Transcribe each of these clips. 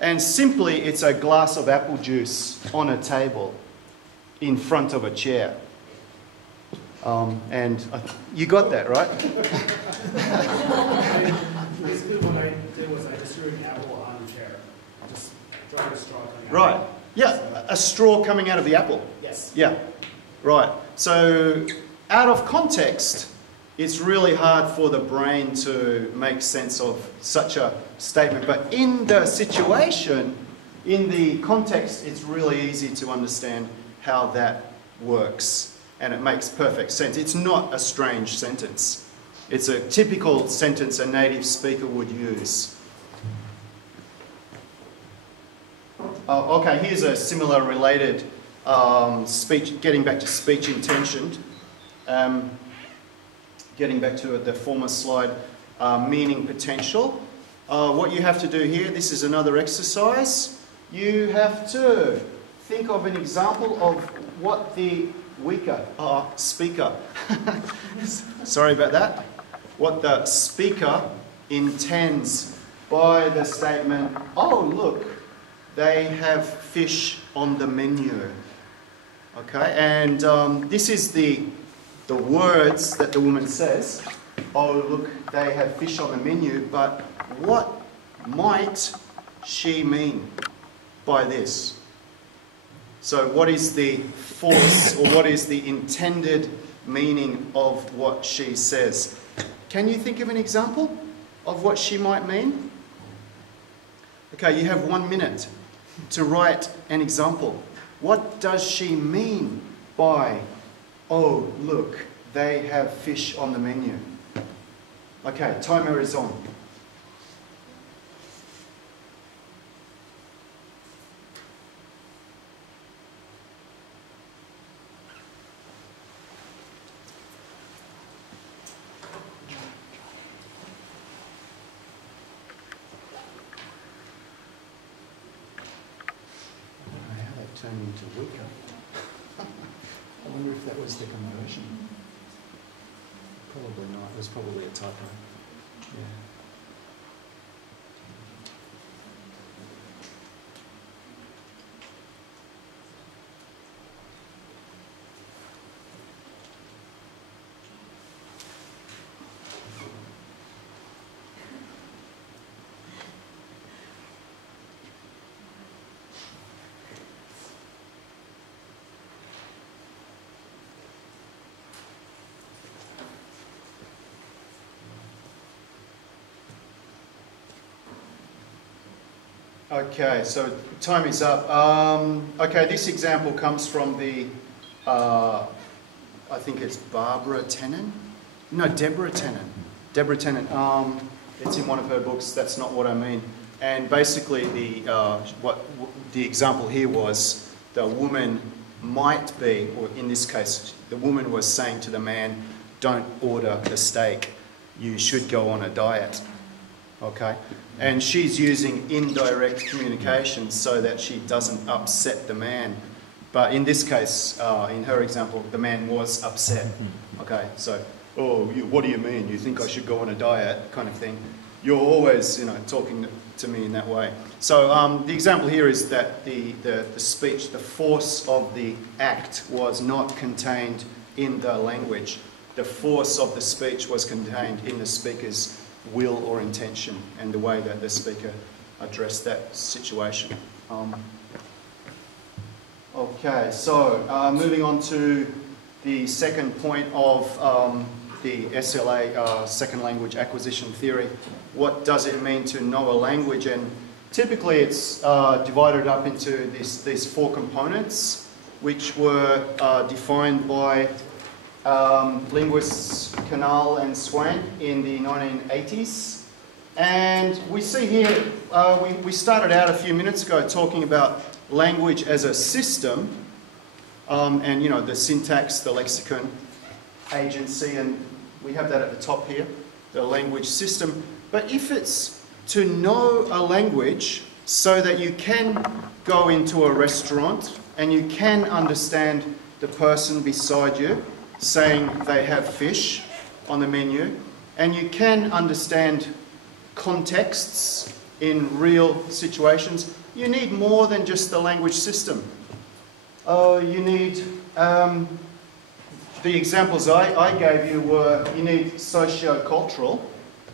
And simply, it's a glass of apple juice on a table in front of a chair. And you got that, right? Basically, what I did was I just threw an apple on the chair. Just throw a straw coming out. Right. Yeah, a straw coming out of the apple. Yes. Yeah, right. So out of context, it's really hard for the brain to make sense of such a statement. But in the situation, in the context, it's really easy to understand how that works. And it makes perfect sense. It's not a strange sentence. It's a typical sentence a native speaker would use. Okay, here's a similar related speech, getting back to speech intention. Getting back to the former slide, meaning potential. What you have to do here, this is another exercise. You have to think of an example of what the speaker, sorry about that, what the speaker intends by the statement, oh look, they have fish on the menu. Okay, and this is the words that the woman says, oh look, they have fish on the menu, but what might she mean by this? So what is the force or what is the intended meaning of what she says? Can you think of an example of what she might mean? Okay, you have 1 minute to write an example. What does she mean by, oh, look, they have fish on the menu? Okay, timer is on. Turned into weaker. I wonder if that was the conversion. Probably not. It was probably a typo. Yeah. Okay, so time is up. Okay, this example comes from the, I think it's Deborah Tennant. Deborah Tennant. It's in one of her books. That's not what I mean. And basically, what the example here was, the woman might be, or in this case, the woman was saying to the man, "Don't order the steak. You should go on a diet." Okay. And she's using indirect communication so that she doesn't upset the man. But in this case, in her example, the man was upset. Okay, so, oh, what do you mean? You think I should go on a diet, kind of thing. You're always, talking to me in that way. So the example here is that the speech, the force of the act was not contained in the language. The force of the speech was contained in the speaker's will or intention and the way that the speaker addressed that situation. Okay, so moving on to the second point of the SLA, second language acquisition theory. What does it mean to know a language? And typically it's divided up into these four components, which were defined by linguists Canal and Swank in the 1980s. And we see here, we started out a few minutes ago talking about language as a system, and the syntax, the lexicon, agency, and we have that at the top here, the language system. But if it's to know a language so that you can go into a restaurant and you can understand the person beside you saying they have fish on the menu, and you can understand contexts in real situations, you need more than just the language system. You need, the examples I gave you were, you need socio-cultural,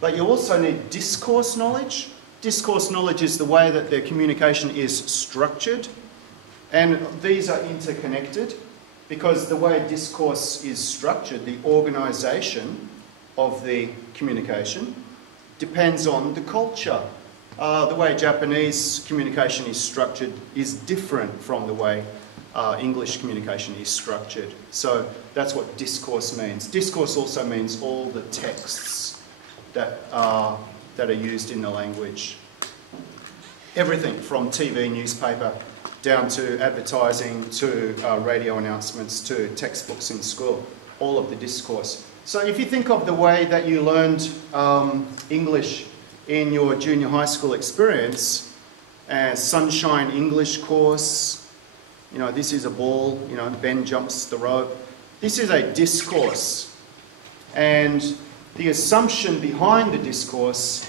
but you also need discourse knowledge. Discourse knowledge is the way that the communication is structured, and these are interconnected because the way discourse is structured, the organisation of the communication, depends on the culture. The way Japanese communication is structured is different from the way English communication is structured. So that's what discourse means. Discourse also means all the texts that are used in the language. Everything from TV, newspaper, down to advertising, to radio announcements, to textbooks in school, all of the discourse. So if you think of the way that you learned English in your junior high school experience, Sunshine English course, you know, this is a ball, you know, Ben jumps the rope. This is a discourse. And the assumption behind the discourse,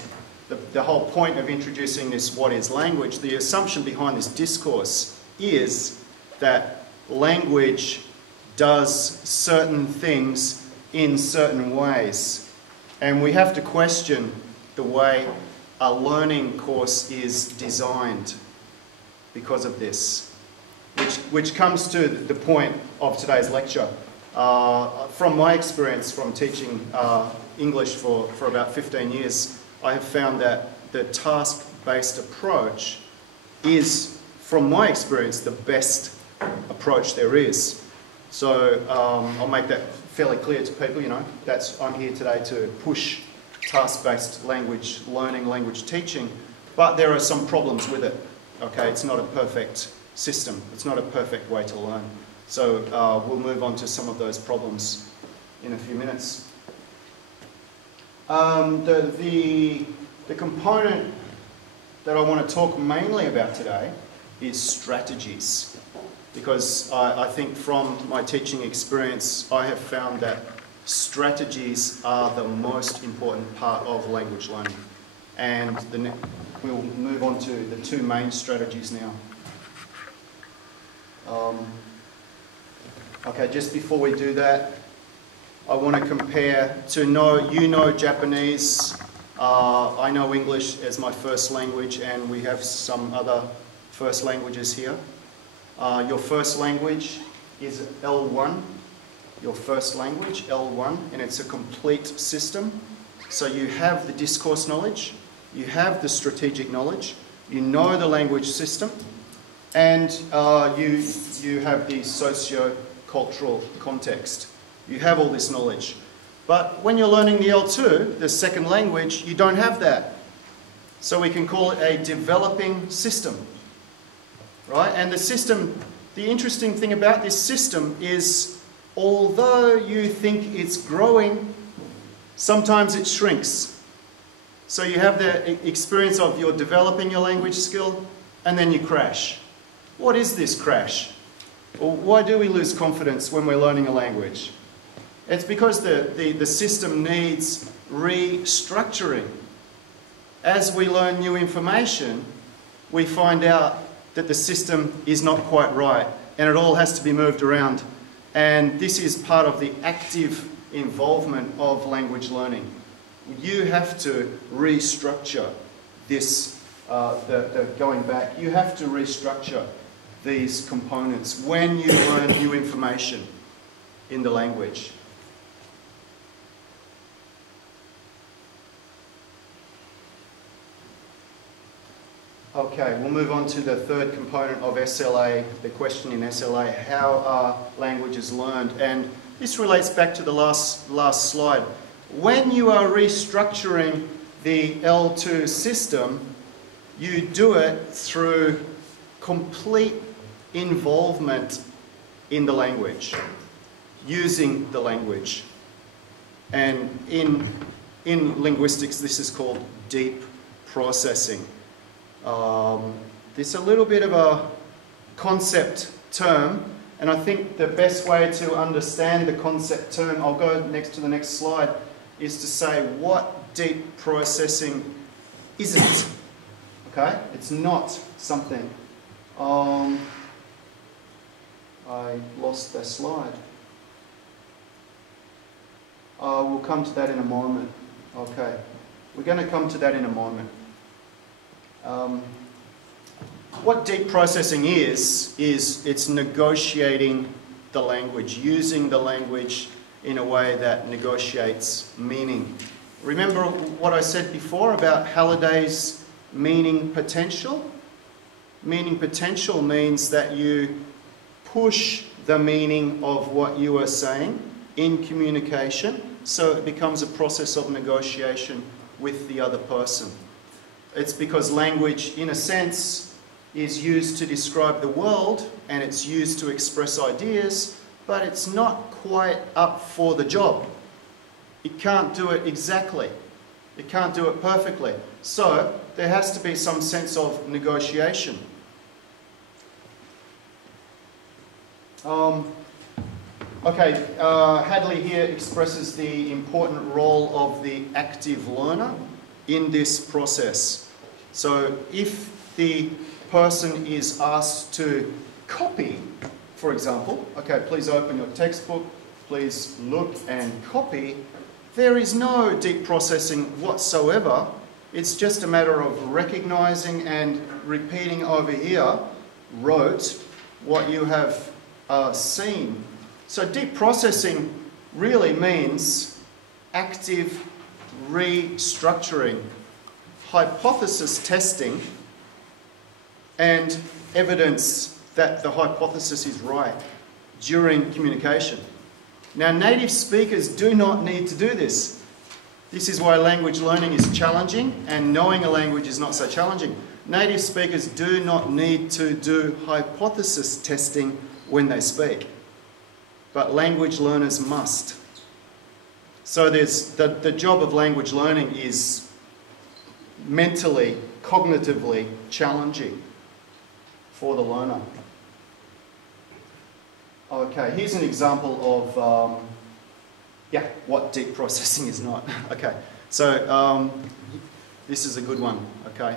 the whole point of introducing this what is language, the assumption behind this discourse is that language does certain things in certain ways. And we have to question the way a learning course is designed because of this. Which comes to the point of today's lecture. From my experience from teaching English for about 15 years, I have found that the task-based approach is, from my experience, the best approach there is. So I'll make that fairly clear to people, you know, I'm here today to push task-based language learning, language teaching, but there are some problems with it. Okay, it's not a perfect system. It's not a perfect way to learn. So we'll move on to some of those problems in a few minutes. The component that I want to talk mainly about today is strategies. Because I think from my teaching experience, I have found that strategies are the most important part of language learning. And we'll move on to the two main strategies now. Okay, just before we do that, I want to compare to you know Japanese, I know English as my first language, and we have some other first languages here. Your first language is L1, your first language, L1, and it's a complete system. So you have the discourse knowledge, you have the strategic knowledge, you know the language system, and you have the socio-cultural context. You have all this knowledge. But when you're learning the L2, the second language, you don't have that. So we can call it a developing system. Right? And the system, the interesting thing about this system is, although you think it's growing, sometimes it shrinks. So you have the experience of you're developing your language skill, and then you crash. What is this crash? Or why do we lose confidence when we're learning a language? It's because the system needs restructuring. As we learn new information, we find out that the system is not quite right, and it all has to be moved around. And this is part of the active involvement of language learning. You have to restructure this, going back. You have to restructure these components when you learn new information in the language. Okay, we'll move on to the third component of SLA, the question in SLA, how are languages learned? And this relates back to the last slide. When you are restructuring the L2 system, you do it through complete involvement in the language, using the language. And in linguistics, this is called deep processing. It's a little bit of a concept term, and I think the best way to understand the concept term, I'll go next to the next slide, is to say what deep processing isn't. Okay? It's not something. I lost the slide. We'll come to that in a moment. Okay. We're going to come to that in a moment. What deep processing is it's negotiating the language, using the language in a way that negotiates meaning. Remember what I said before about Halliday's meaning potential? Meaning potential means that you push the meaning of what you are saying in communication, so it becomes a process of negotiation with the other person. It's because language, in a sense, is used to describe the world and it's used to express ideas, but it's not quite up for the job. It can't do it exactly. It can't do it perfectly. So there has to be some sense of negotiation. Hadley here expresses the important role of the active learner in this process. So if the person is asked to copy, for example, okay, please open your textbook, please look and copy, there is no deep processing whatsoever. It's just a matter of recognizing and repeating over here, wrote, what you have seen. So deep processing really means active restructuring, hypothesis testing, and evidence that the hypothesis is right during communication. Now, native speakers do not need to do this. This is why language learning is challenging and knowing a language is not so challenging. Native speakers do not need to do hypothesis testing when they speak, but language learners must. So there's the job of language learning is mentally, cognitively challenging for the learner. Okay, here's an example of what deep processing is not. Okay, so this is a good one. Okay,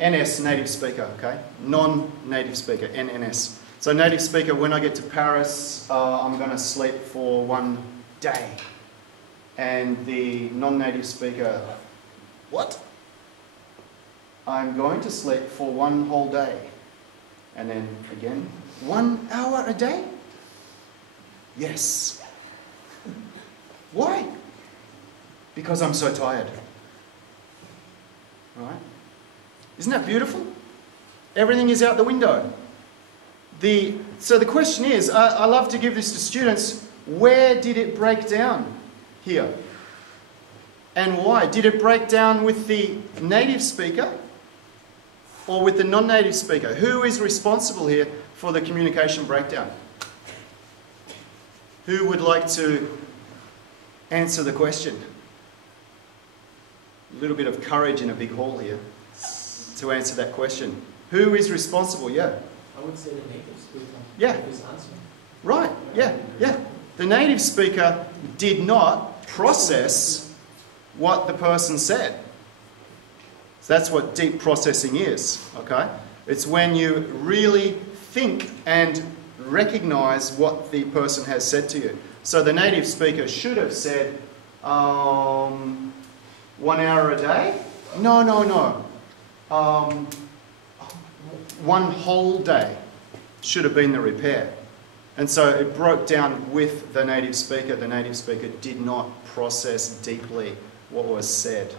NS, native speaker. Okay, non-native speaker, NNS. So native speaker, when I get to Paris, I'm going to sleep for 1 day. And the non-native speaker, what? I'm going to sleep for 1 whole day. And then again, 1 hour a day? Yes. Why? Because I'm so tired. Right? Isn't that beautiful? Everything is out the window. So the question is, I love to give this to students, where did it break down here? And why? Did it break down with the native speaker or with the non-native speaker? Who is responsible here for the communication breakdown? Who would like to answer the question? A little bit of courage in a big hall here to answer that question. Who is responsible? Yeah. I would say the native speaker. Yeah. His answer. Right. Yeah. Yeah. The native speaker did not process what the person said. So that's what deep processing is. Okay. It's when you really think and recognize what the person has said to you. So the native speaker should have said 1 hour a day. No. 1 whole day should have been the repair. And so it broke down with the native speaker. The native speaker did not process deeply what was said.